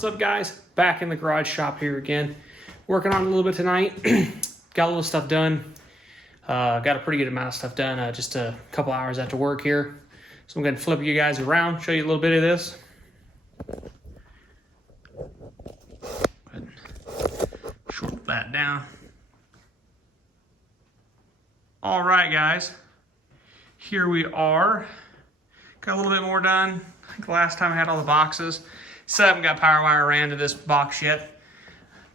What's up, guys? Back in the garage shop here again. Working on a little bit tonight. Got a little stuff done. Got a pretty good amount of stuff done just a couple hours after work here. So I'm going to flip you guys around, show you a little bit of this. Short that down. All right, guys. Here we are. Got a little bit more done. I think the last time I had all the boxes. Still haven't got power wire ran to this box yet.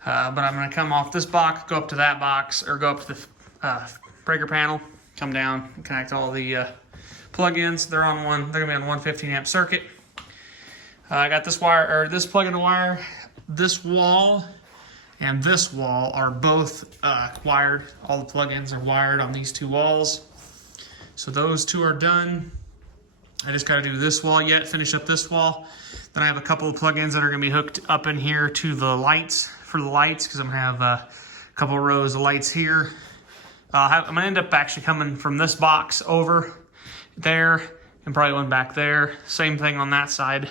But I'm going to come off this box, go up to that box, or go up to the breaker panel, come down, and connect all the plug-ins. They're going to be on one 15 amp circuit. I got this wire, or this plug-in wire. This wall and this wall are both wired. All the plug-ins are wired on these two walls. So those two are done. I just got to do this wall yet, finish up this wall. Then I have a couple of plugins that are going to be hooked up in here to the lights, for the lights, because I'm going to have a couple of rows of lights here. I'm going to end up actually coming from this box over there and probably one back there. Same thing on that side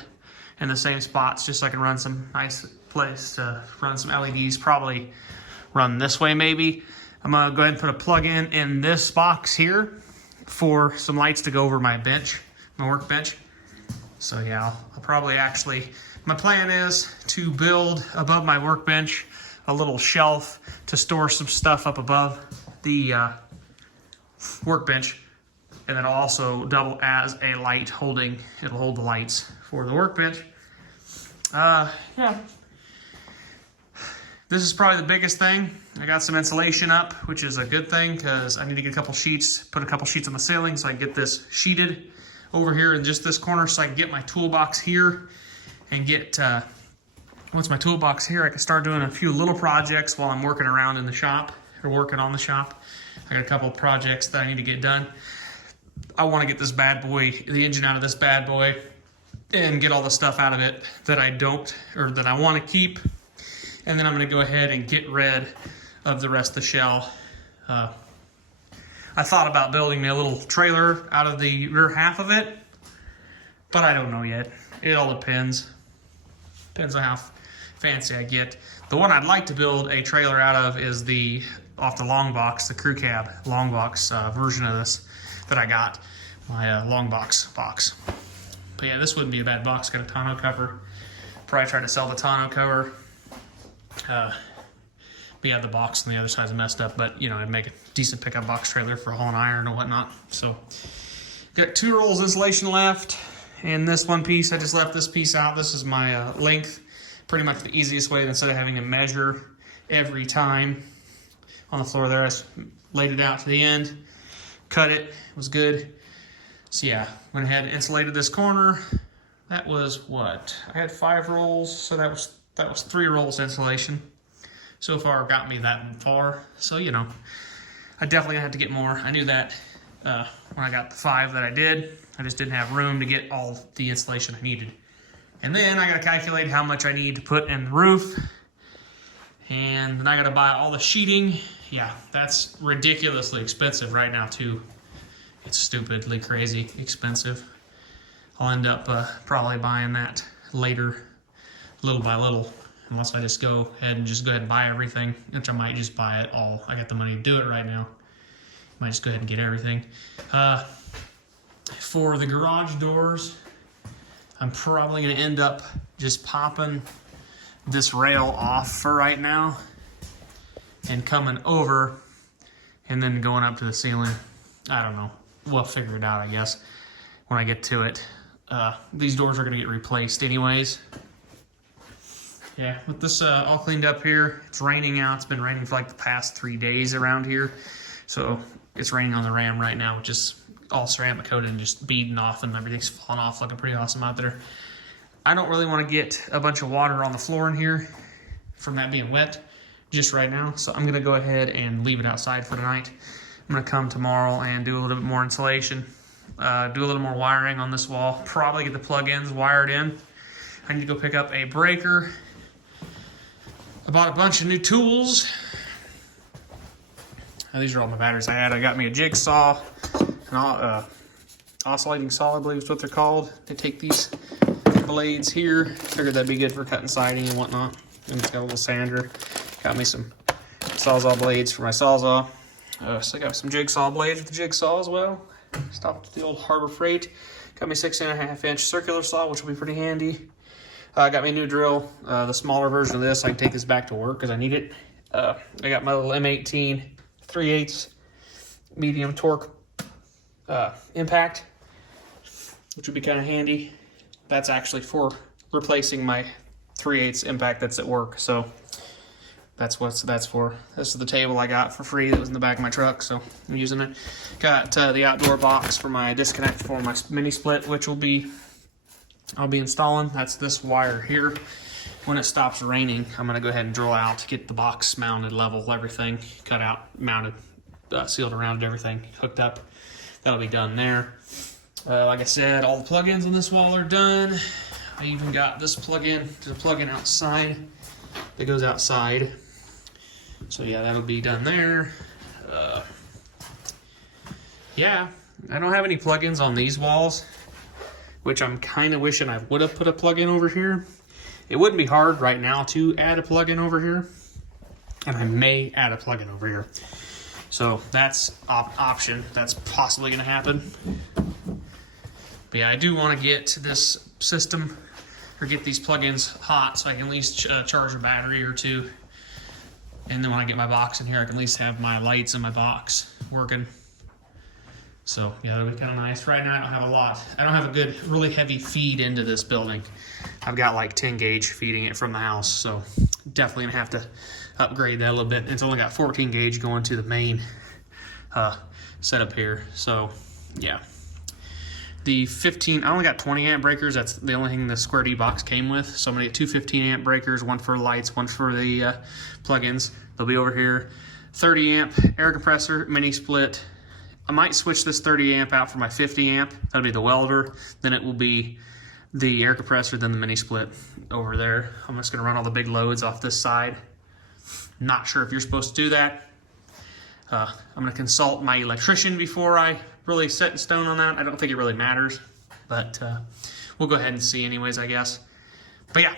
in the same spots, just so I can run some nice place to run some LEDs. Probably run this way maybe. I'm going to go ahead and put a plug in this box here for some lights to go over my bench, my workbench. So yeah, I'll probably actually, my plan is to build above my workbench a little shelf to store some stuff up above the workbench, and then I'll also double as a light holding, it'll hold the lights for the workbench. Yeah. This is probably the biggest thing. I got some insulation up, which is a good thing because I need to get a couple sheets, put a couple sheets on the ceiling so I can get this sheeted over here in just this corner, so I can get my toolbox here and get, once my toolbox here, I can start doing a few little projects while I'm working around in the shop, or working on the shop. I got a couple of projects that I need to get done. I want to get this bad boy, the engine out of this bad boy, and get all the stuff out of it that I don't, or that I want to keep. And then I'm going to go ahead and get rid of the rest of the shell. I thought about building me a little trailer out of the rear half of it, but I don't know yet. It all depends. Depends on how fancy I get. The one I'd like to build a trailer out of is off the long box, the crew cab long box version of this that I got, my long box. But yeah, this wouldn't be a bad box. Got a tonneau cover. Probably try to sell the tonneau cover. But yeah, the box on the other side's messed up, but you know, I'd make a decent pickup box trailer for hauling iron or whatnot. So, got 2 rolls of insulation left, and this one piece, I just left this piece out. This is my length. Pretty much the easiest way, instead of having to measure every time on the floor there, I just laid it out to the end, cut it, it was good. So yeah, went ahead and insulated this corner. That was what? I had 5 rolls, so that was 3 rolls insulation. So far got me that far. So, you know, I definitely had to get more. I knew that when I got the 5 that I did. I just didn't have room to get all the insulation I needed. And then I got to calculate how much I need to put in the roof. And then I got to buy all the sheeting. Yeah, that's ridiculously expensive right now too. It's stupidly crazy expensive. I'll end up probably buying that later, little by little. Unless I just go ahead and buy everything, which I might just buy it all. I got the money to do it right now. Might just go ahead and get everything. For the garage doors, I'm probably going to end up just popping this rail off for right now and coming over and then going up to the ceiling. I don't know. We'll figure it out, I guess, when I get to it. These doors are going to get replaced anyways. Yeah, with this all cleaned up here, it's raining out. It's been raining for like the past 3 days around here. So it's raining on the Ram right now, which is all ceramic coated and just beading off, and everything's falling off, looking pretty awesome out there. I don't really want to get a bunch of water on the floor in here from that being wet just right now. So I'm going to go ahead and leave it outside for tonight. I'm going to come tomorrow and do a little bit more insulation, do a little more wiring on this wall, probably get the plug-ins wired in. I need to go pick up a breaker. I bought a bunch of new tools. These are all my batteries I had. I got me a jigsaw, an oscillating saw, I believe is what they're called. They take these blades here. Figured that'd be good for cutting siding and whatnot. And it's got a little sander. Got me some Sawzall blades for my Sawzall. So I got some jigsaw blades with the jigsaw as well. Stopped at the old Harbor Freight. Got me 6.5-inch circular saw, which will be pretty handy. Got me a new drill, the smaller version of this. I can take this back to work because I need it. I got my little M18 3/8 medium torque impact, which would be kind of handy. That's actually for replacing my 3/8 impact that's at work. So that's what that's for. This is the table I got for free that was in the back of my truck, so I'm using it. Got the outdoor box for my disconnect for my mini split, which I'll be installing. That's this wire here. When it stops raining, I'm gonna go ahead and drill out, get the box mounted, level, everything cut out, mounted, sealed around, everything hooked up. That'll be done there. Like I said, all the plugins on this wall are done. I even got this plug-in. There's a plug-in outside that goes outside. So yeah, that'll be done there. Yeah, I don't have any plugins on these walls, which I'm kind of wishing I would have put a plug-in over here. It wouldn't be hard right now to add a plug-in over here, and I may add a plug-in over here. So that's option. That's possibly going to happen. But yeah, I do want to get this system or get these plugins hot so I can at least charge a battery or two. And then when I get my box in here, I can at least have my lights in my box working. So yeah, that'll be kind of nice. Right now I don't have a lot. I don't have a good, really heavy feed into this building. I've got like 10 gauge feeding it from the house. So definitely gonna have to upgrade that a little bit. It's only got 14 gauge going to the main setup here. So yeah. The 15, I only got 20 amp breakers. That's the only thing the Square D box came with. So I'm gonna get two 15 amp breakers, one for lights, one for the plugins. They'll be over here. 30 amp air compressor, mini split. I might switch this 30 amp out for my 50 amp. That'll be the welder. Then it will be the air compressor, then the mini split over there. I'm just gonna run all the big loads off this side. Not sure if you're supposed to do that. I'm gonna consult my electrician before I really set in stone on that. I don't think it really matters, but we'll go ahead and see anyways, I guess. But yeah,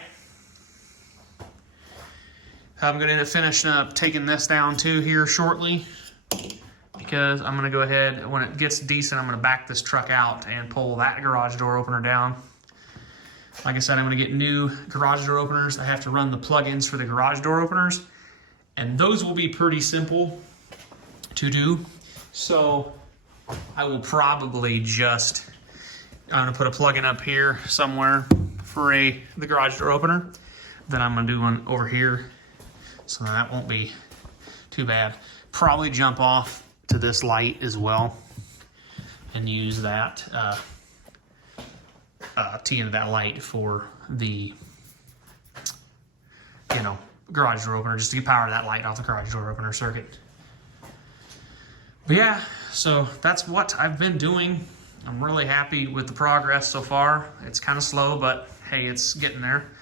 I'm going to end up finishing up taking this down too here shortly, because I'm going to go ahead, when it gets decent, I'm going to back this truck out and pull that garage door opener down. Like I said, I'm going to get new garage door openers. I have to run the plugins for the garage door openers, and those will be pretty simple to do. So I will probably just, I'm gonna put a plug-in up here somewhere for the garage door opener. Then I'm gonna do one over here, so that won't be too bad. Probably jump off to this light as well and use that, tee into that light for the, garage door opener, just to get power to that light off the garage door opener circuit. But yeah, so that's what I've been doing. I'm really happy with the progress so far. It's kind of slow, but hey, it's getting there.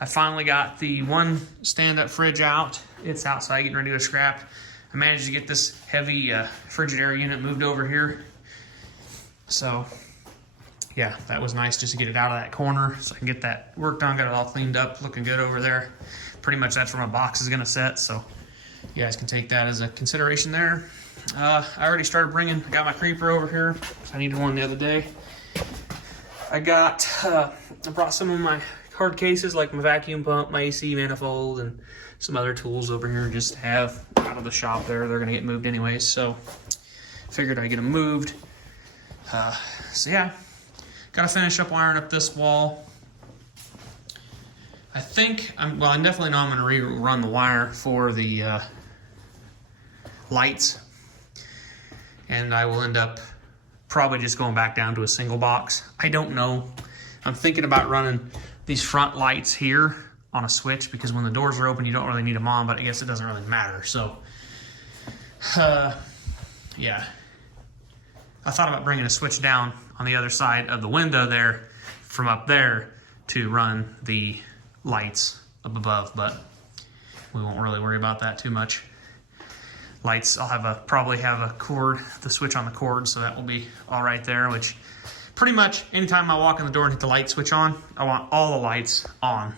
I finally got the one stand-up fridge out. It's outside getting ready to scrap. I managed to get this heavy Frigidaire unit moved over here. So yeah, that was nice just to get it out of that corner so I can get that work done, got it all cleaned up, looking good over there. Pretty much that's where my box is gonna sit, so you guys can take that as a consideration there. I already started I got my creeper over here. I needed one the other day. I brought some of my hard cases, like my vacuum pump, my AC manifold, and some other tools over here just to have out of the shop there. They're gonna get moved anyways, so figured I'd get them moved. So yeah, gotta finish up wiring up this wall. I definitely know I'm gonna rerun the wire for the lights. And I will end up probably just going back down to a single box. I don't know. I'm thinking about running these front lights here on a switch, because when the doors are open, you don't really need them on, but I guess it doesn't really matter. So, yeah. I thought about bringing a switch down on the other side of the window there from up there to run the lights up above, but we won't really worry about that too much. Lights, I'll probably have a cord, the switch on the cord, so that will be all right there, which pretty much anytime I walk in the door and hit the light switch on, I want all the lights on.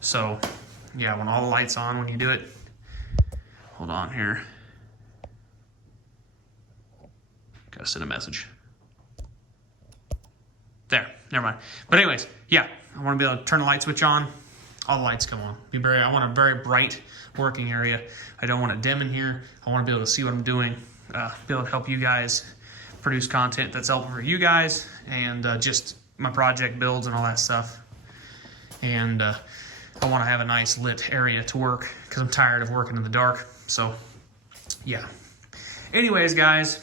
So yeah, I want all the lights on when you do it. Hold on here. Gotta send a message. There, never mind. But anyways, yeah, I want to be able to turn the light switch on. All the lights come on. I want a very bright working area. I don't want it dim in here. I want to be able to see what I'm doing. Be able to help you guys produce content that's helpful for you guys, and just my project builds and all that stuff. And I want to have a nice lit area to work because I'm tired of working in the dark. So yeah. Anyways, guys,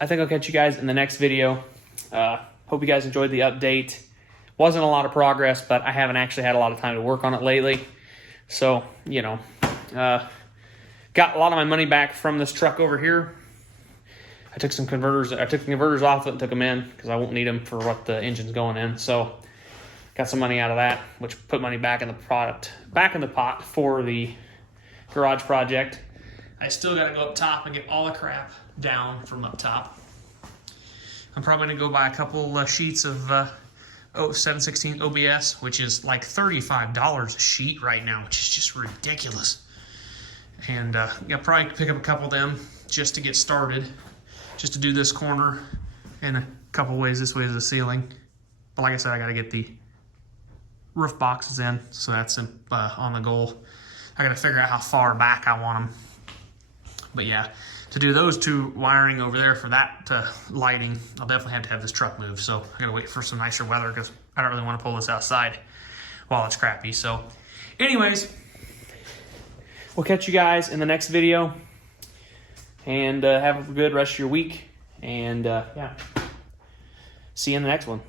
I think I'll catch you guys in the next video. Hope you guys enjoyed the update. Wasn't a lot of progress, but I haven't actually had a lot of time to work on it lately. So, you know, got a lot of my money back from this truck over here. I took some converters. I took the converters off it and took them in because I won't need them for what the engine's going in. So, got some money out of that, which put money back in the pot for the garage project. I still got to go up top and get all the crap down from up top. I'm probably going to go buy a couple sheets of 7/16 OBS, which is like $35 a sheet right now, which is just ridiculous. And I'll probably pick up a couple of them just to get started, just to do this corner and a couple ways this way is the ceiling. But like I said, I got to get the roof boxes in, so that's on the goal. I got to figure out how far back I want them. But yeah, to do those two wiring over there for that lighting, I'll definitely have to have this truck moved. So I gotta wait for some nicer weather because I don't really want to pull this outside while it's crappy. So anyways, we'll catch you guys in the next video, and have a good rest of your week. And yeah, see you in the next one.